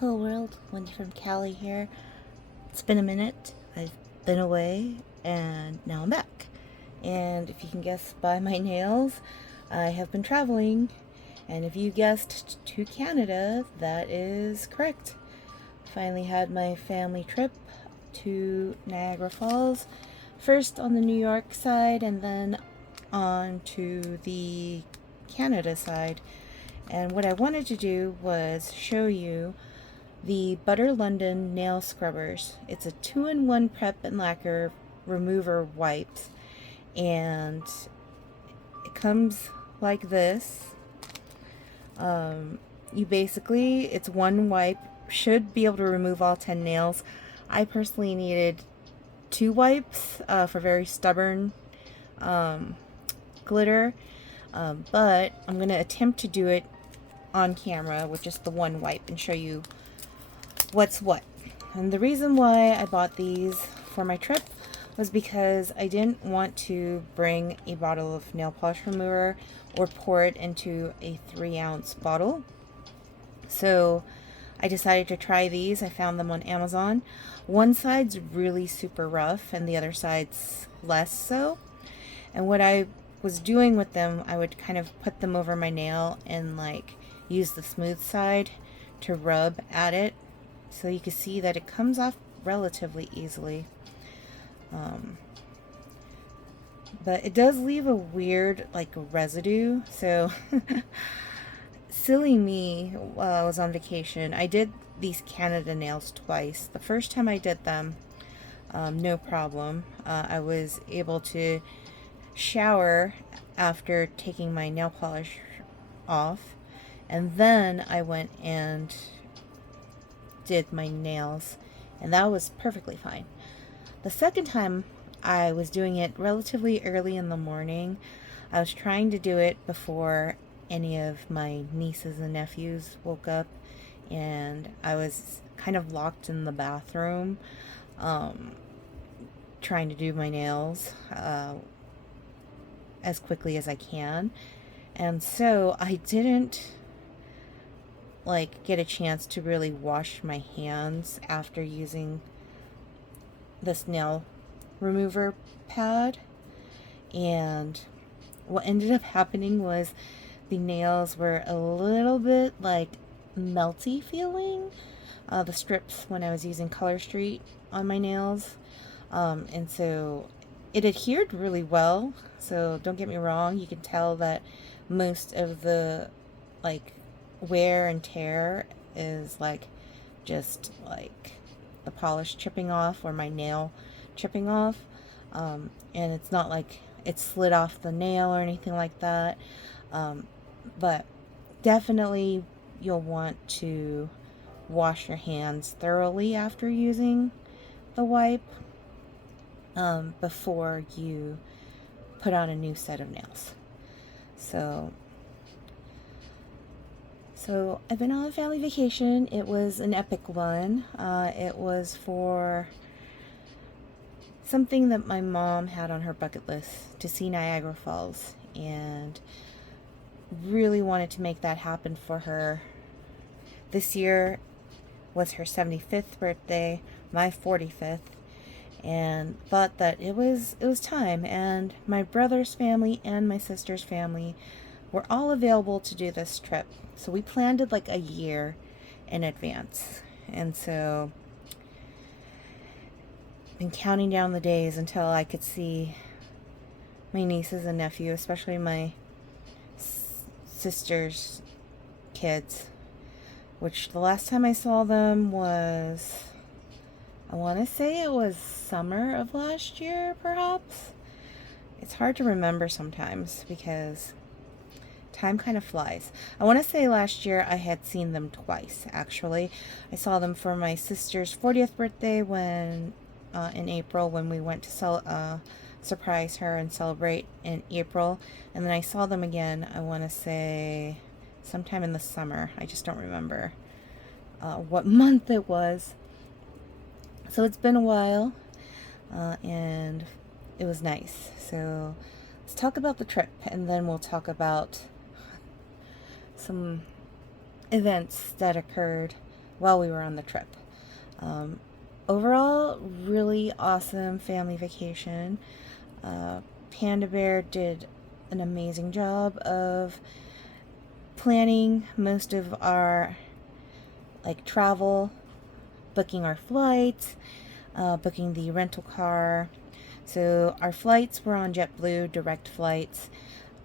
Hello world, Wendy from Cali here. It's been a minute. I've been away and now I'm back. And if you can guess by my nails, I have been traveling. And if you guessed to Canada, that is correct. Finally had my family trip to Niagara Falls. First on the New York side and then on to the Canada side. And what I wanted to do was show you the Butter London nail scrubbers. It's a 2-in-1 prep and lacquer remover wipes, and it comes like this. You basically, it's one wipe, should be able to remove all 10 nails. I personally needed 2 wipes for very stubborn glitter, but I'm going to attempt to do it on camera with just the one wipe and show you what's what. And the reason why I bought these for my trip was because I didn't want to bring a bottle of nail polish remover or pour it into a 3-ounce bottle. So I decided to try these. I found them on Amazon. One side's really super rough and the other side's less so. And what I was doing with them, I would kind of put them over my nail and like use the smooth side to rub at it. So you can see that it comes off relatively easily. But it does leave a weird like residue. So silly me, while I was on vacation, I did these Canada nails twice. The first time I did them, no problem. I was able to shower after taking my nail polish off. And then I went and did my nails, and that was perfectly fine. The second time I was doing it relatively early in the morning. I was trying to do it before any of my nieces and nephews woke up, and I was kind of locked in the bathroom trying to do my nails as quickly as I can. And so I didn't like get a chance to really wash my hands after using this nail remover pad. And what ended up happening was the nails were a little bit like melty feeling, the strips when I was using Color Street on my nails. And so it adhered really well, so don't get me wrong, you can tell that most of the like wear and tear is like just like the polish chipping off or my nail chipping off, and it's not like it slid off the nail or anything like that, but definitely you'll want to wash your hands thoroughly after using the wipe before you put on a new set of nails. So I've been on a family vacation. It was an epic one. It was for something that my mom had on her bucket list, to see Niagara Falls, and really wanted to make that happen for her. This year was her 75th birthday, my 45th, and thought that it was time. And my brother's family and my sister's family were all available to do this trip. So we planned it like a year in advance. And so I've been counting down the days until I could see my nieces and nephew, especially my sister's kids, which the last time I saw them was, I want to say it was summer of last year, perhaps. It's hard to remember sometimes because time kind of flies. I want to say last year I had seen them twice, actually. I saw them for my sister's 40th birthday when in April, when we went to surprise her and celebrate in April. And then I saw them again, I want to say sometime in the summer. I just don't remember what month it was. So it's been a while, and it was nice. So let's talk about the trip, and then we'll talk about some events that occurred while we were on the trip. Um, Overall, really awesome family vacation. Panda Bear did an amazing job of planning most of our travel, booking our flights, booking the rental car. So our flights were on JetBlue, direct flights.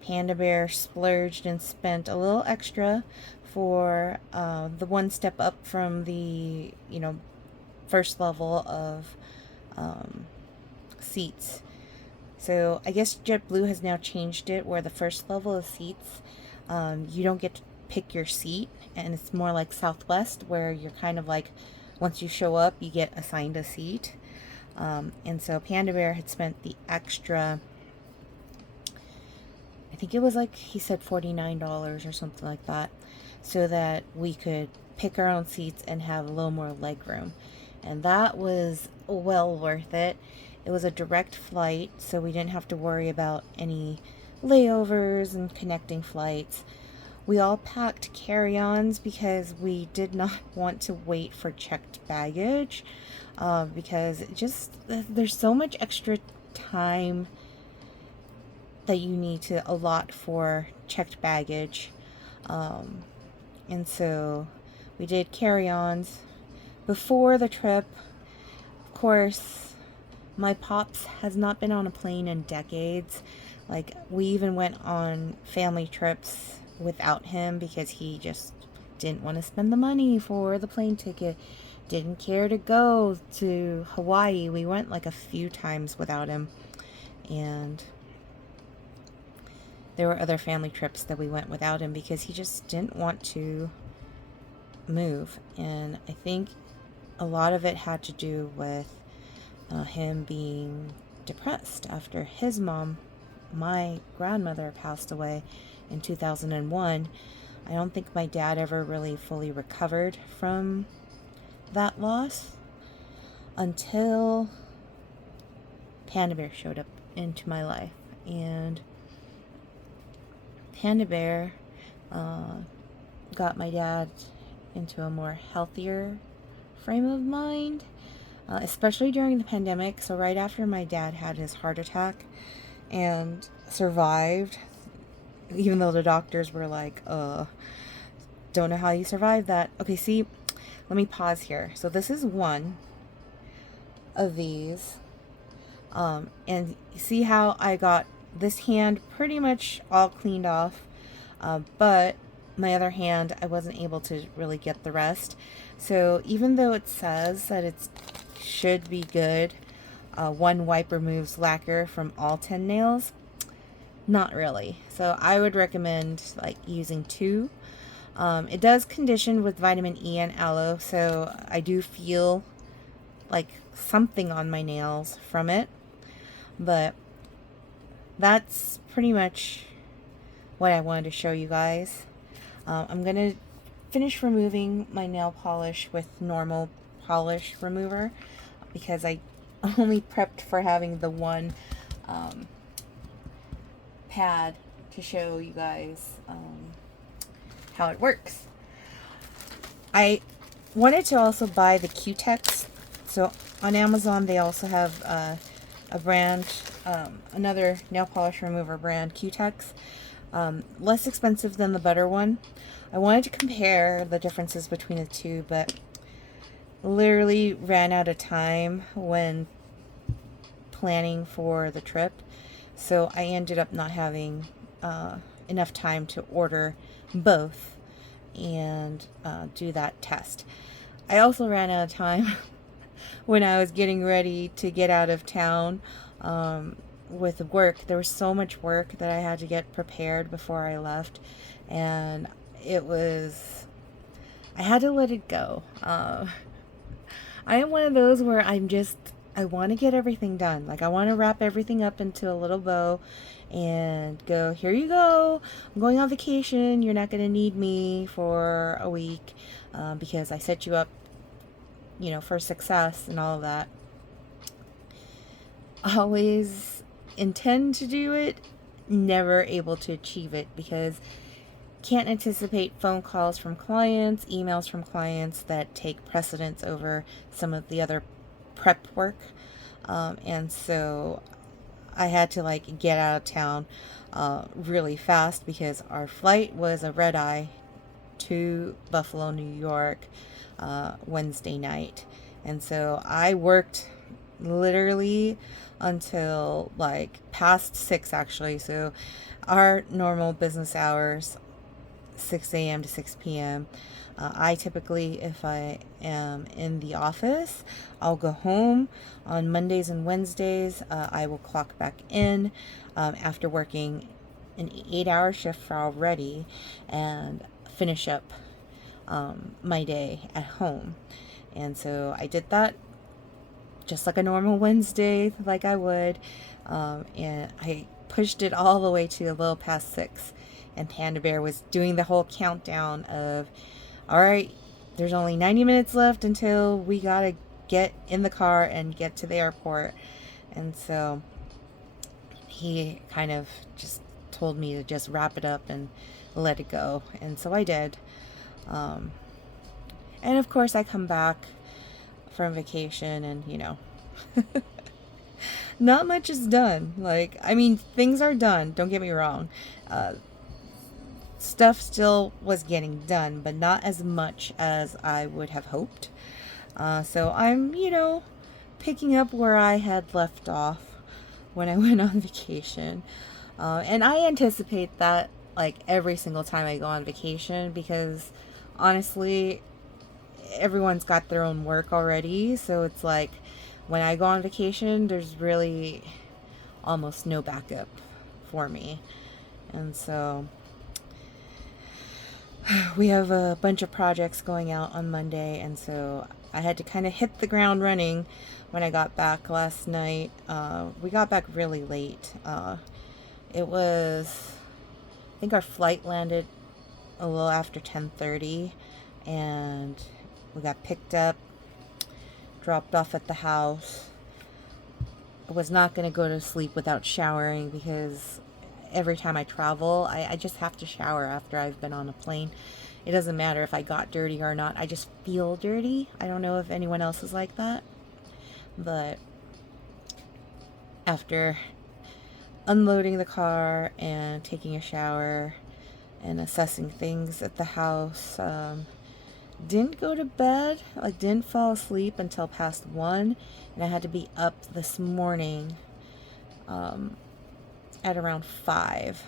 Panda Bear splurged and spent a little extra for the one step up from the first level of seats. So I guess JetBlue has now changed it where the first level of seats, you don't get to pick your seat, and it's more like Southwest where you're kind of like, once you show up, you get assigned a seat. And so Panda Bear had spent the extra, I think it was like, he said $49 or something like that, so that we could pick our own seats and have a little more leg room. And that was well worth it. It was a direct flight, so we didn't have to worry about any layovers and connecting flights. We all packed carry-ons because we did not want to wait for checked baggage, because there's so much extra time that you need to allot for checked baggage. And so we did carry-ons before the trip. Of course, my pops has not been on a plane in decades. Like, we even went on family trips without him because he just didn't want to spend the money for the plane ticket. Didn't care to go to Hawaii. We went like a few times without him. And there were other family trips that we went without him because he just didn't want to move. And I think a lot of it had to do with him being depressed after his mom, my grandmother, passed away in 2001. I don't think my dad ever really fully recovered from that loss until Panda Bear showed up into my life. And Panda Bear got my dad into a more healthier frame of mind, especially during the pandemic. So right after my dad had his heart attack and survived, even though the doctors were like, don't know how you survived that. Okay, see, let me pause here. So this is one of these. And see how I got this hand pretty much all cleaned off, but my other hand, I wasn't able to really get the rest. So even though it says that it should be good, one wipe removes lacquer from all 10 nails, not really. So I would recommend like using 2. It does condition with vitamin E and aloe, so I do feel like something on my nails from it. But that's pretty much what I wanted to show you guys. I'm going to finish removing my nail polish with normal polish remover because I only prepped for having the one pad to show you guys how it works. I wanted to also buy the Q-Tex. So on Amazon they also have a brand, another nail polish remover brand, Q-Tex. Less expensive than the butter one. I wanted to compare the differences between the two, but literally ran out of time when planning for the trip. So I ended up not having enough time to order both and do that test. I also ran out of time when I was getting ready to get out of town with work. There was so much work that I had to get prepared before I left, and I had to let it go. I am one of those where I want to get everything done. Like, I want to wrap everything up into a little bow and go, here you go, I'm going on vacation, you're not going to need me for a week because I set you up, for success and all of that. Always intend to do it, never able to achieve it because can't anticipate phone calls from clients, emails from clients that take precedence over some of the other prep work. And so I had to like get out of town really fast because our flight was a red eye to Buffalo, New York, Wednesday night. And so I worked literally until like past 6 actually. So our normal business hours, 6 a.m. to 6 p.m. I typically, if I am in the office, I'll go home on Mondays and Wednesdays. I will clock back in after working an 8-hour shift for Already and finish up my day at home. And so I did that just like a normal Wednesday, like I would. And I pushed it all the way to a little past 6. And Panda Bear was doing the whole countdown of, all right, there's only 90 minutes left until we gotta get in the car and get to the airport. And so he kind of just told me to just wrap it up and let it go. And so I did. And of course I come back from vacation and, you know, not much is done. Like, I mean, things are done, don't get me wrong. Stuff still was getting done, but not as much as I would have hoped. So I'm, you know, picking up where I had left off when I went on vacation. And I anticipate that like every single time I go on vacation because honestly, everyone's got their own work already. So it's like when I go on vacation, there's really almost no backup for me. And so we have a bunch of projects going out on Monday, and so I had to kind of hit the ground running when I got back last night. We got back really late. It was, I think our flight landed a little after 10:30, and we got picked up, dropped off at the house. I was not going to go to sleep without showering because every time I travel, I just have to shower after I've been on a plane. It doesn't matter if I got dirty or not. I just feel dirty. I don't know if anyone else is like that. But after unloading the car and taking a shower and assessing things at the house, didn't go to bed, like didn't fall asleep until past 1, and I had to be up this morning at around 5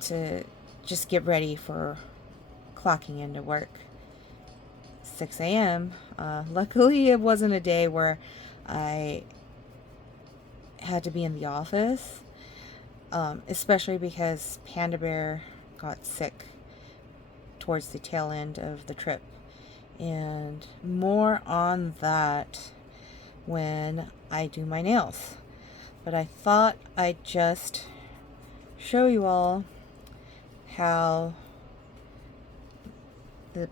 to just get ready for clocking into work 6 a.m. Luckily it wasn't a day where I had to be in the office, especially because Panda Bear got sick towards the tail end of the trip, and more on that when I do my nails. But I thought I'd just show you all how the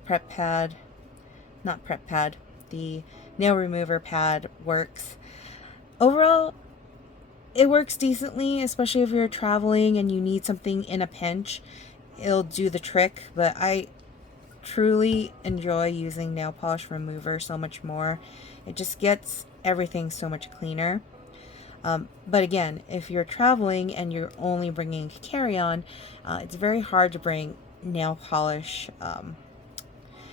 the nail remover pad works. Overall, it works decently, especially if you're traveling and you need something in a pinch. It'll do the trick, but I truly enjoy using nail polish remover so much more. It just gets everything so much cleaner. But again, if you're traveling and you're only bringing carry-on, it's very hard to bring nail polish. And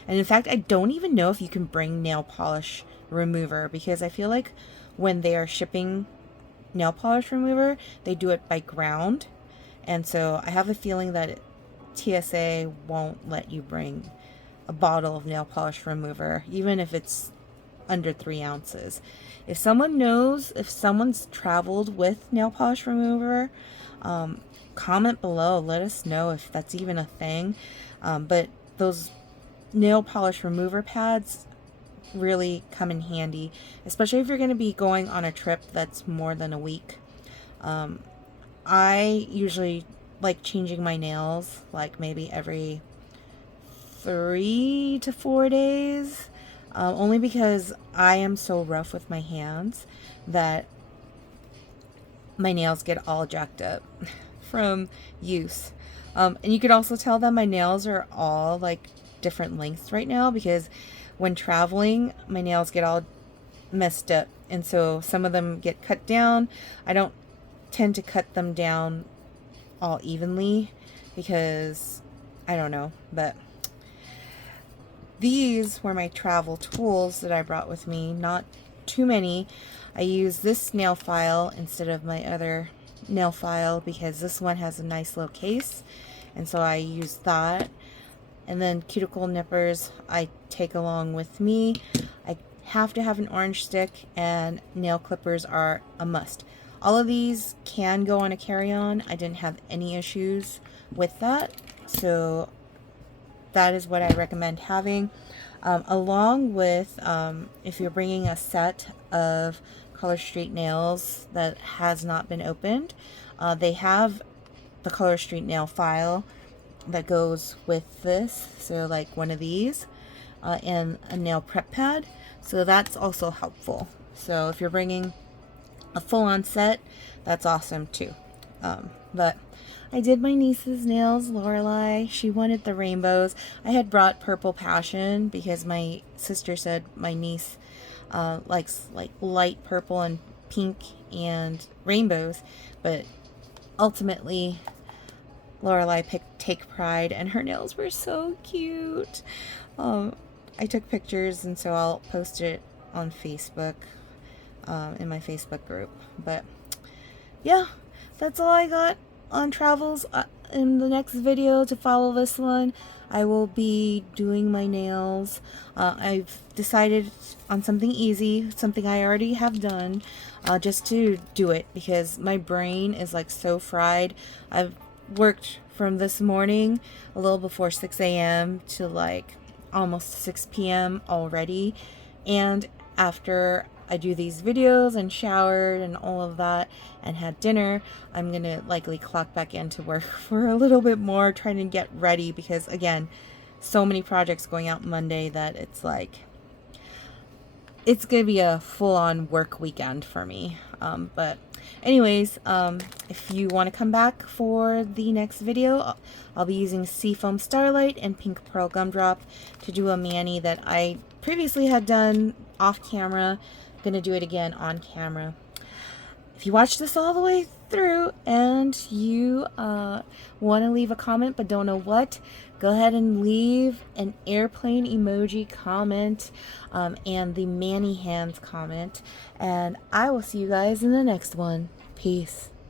in fact, I don't even know if you can bring nail polish remover, because I feel like when they are shipping nail polish remover, they do it by ground. And so I have a feeling that TSA won't let you bring a bottle of nail polish remover, even if it's under 3 ounces. If someone knows, if someone's traveled with nail polish remover, comment below, let us know if that's even a thing. But those nail polish remover pads really come in handy, especially if you're going to be going on a trip that's more than a week. I usually like changing my nails like maybe every 3 to 4 days, only because I am so rough with my hands that my nails get all jacked up from use. And you could also tell that my nails are all like different lengths right now because when traveling, my nails get all messed up. And so some of them get cut down. I don't tend to cut them down all evenly because I don't know, but these were my travel tools that I brought with me. Not too many. I use this nail file instead of my other nail file because this one has a nice little case, and so I use that. And then cuticle nippers I take along with me. I have to have an orange stick, and nail clippers are a must. All of these can go on a carry-on. I didn't have any issues with that, so that is what I recommend having. Along with, if you're bringing a set of Color Street nails that has not been opened, they have the Color Street nail file that goes with this. So like one of these, and a nail prep pad. So that's also helpful. So if you're bringing a full-on set, that's awesome too. But I did my niece's nails, Lorelai. She wanted the rainbows. I had brought Purple Passion because my sister said my niece likes like light purple and pink and rainbows, but ultimately Lorelai picked Take Pride, and her nails were so cute. I took pictures, and so I'll post it on Facebook, in my Facebook group. But yeah, that's all I got on travels. In the next video to follow this one, I will be doing my nails. I've decided on something easy, something I already have done, just to do it because my brain is like so fried. I've worked from this morning a little before 6 a.m. to like almost 6 p.m. already, and after I do these videos and showered and all of that and had dinner, I'm gonna likely clock back into work for a little bit more, trying to get ready because again, so many projects going out Monday that it's like it's gonna be a full-on work weekend for me. But anyways, if you want to come back for the next video, I'll be using Seafoam Starlight and Pink Pearl Gumdrop to do a mani that I previously had done off camera. I'm gonna do it again on camera. If you watch this all the way through and you want to leave a comment but don't know what, go ahead and leave an airplane emoji comment, and the Manny hands comment, and I will see you guys in the next one. Peace.